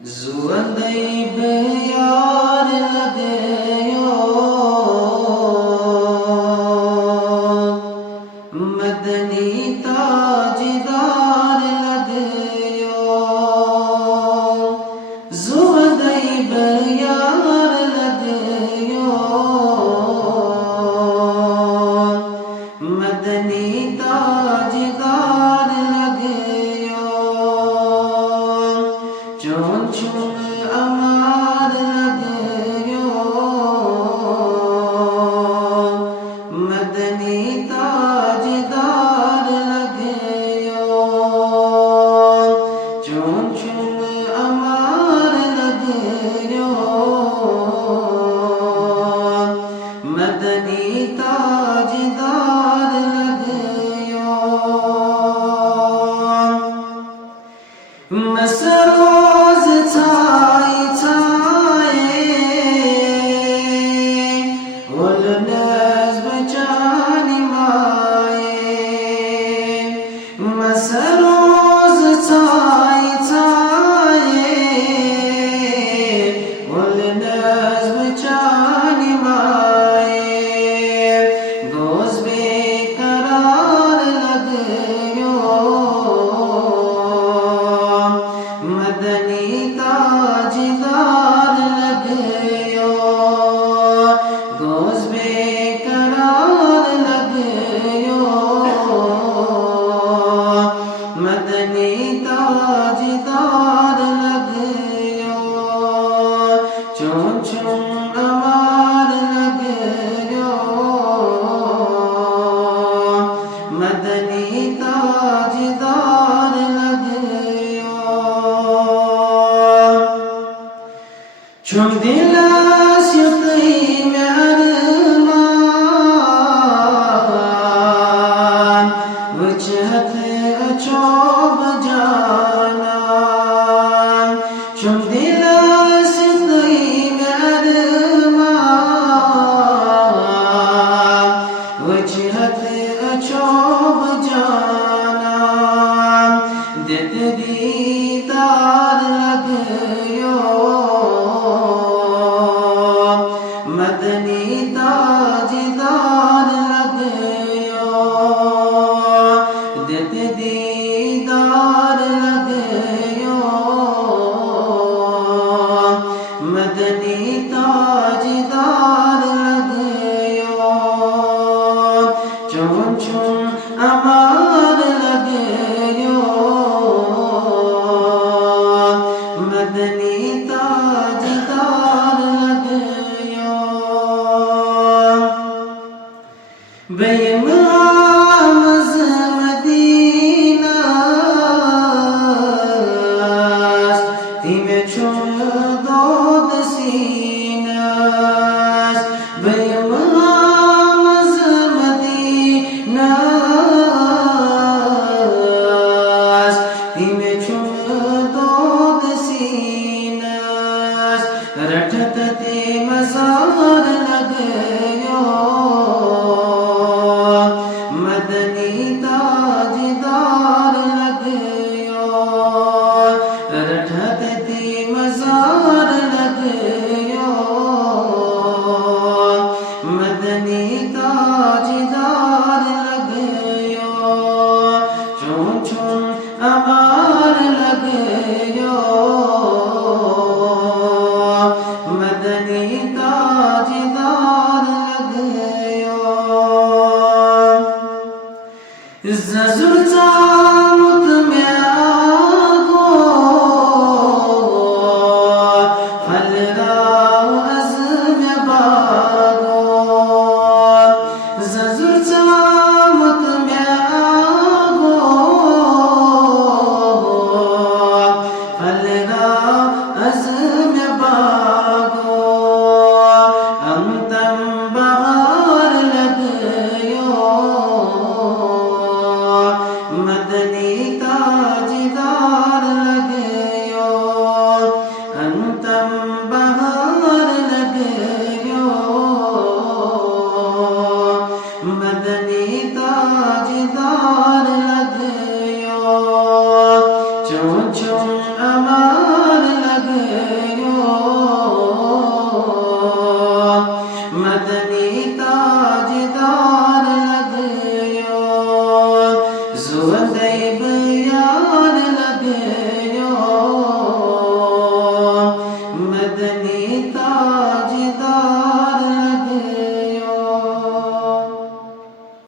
जुअदैब यार लगयो मदनी ताजदार लगयो जुअदैब यार लगयो मदनी ताजदार लगयो चोन चुन अमार लगयो मदनी ताजदार लगयो चोन चुन अमार लगयो मदनी ताजदार लगयो मसरोज छाई छाए उल नज़्म जानी माए मसरोज छाई छाए उल नज़्म जानी माए गोज़ बेकरार लगयो मदनी ताजदार लगयो गोज़ बेकरार लगयो मदनी ताजदार लगयो चोन चुन अमार लगयो मदनी ताजदार लगयो चुम दिलास युतई में अरमान वजहत अचोब जाना चुम दिलास युतई में अरमान वजहत अचोब जाना दित दीदार लगयो मदनी ताजदार लगयो दित दीदार लगयो मदनी ताजदार लगयो चोन चुन अमार लगयो मदनी ताजदार लगयो बेइमाम मदीना तिमे चुन दो सीनास बेइमाम मदीना तिमे चुन दो सीनास रटत ते मजार लगयो मदनी ताजदार लगयो रटत ते मजार लगयो मदनी ताजदार लगयो चुन चुन अमार लगयो मदनी ताजदार लगयो ज़ज़ुर जामुत में आगो फलरा तुम अमार लगयो मदनी ताजदार लगयो ज़ुहदैब यार लगयो मदनी ताजदार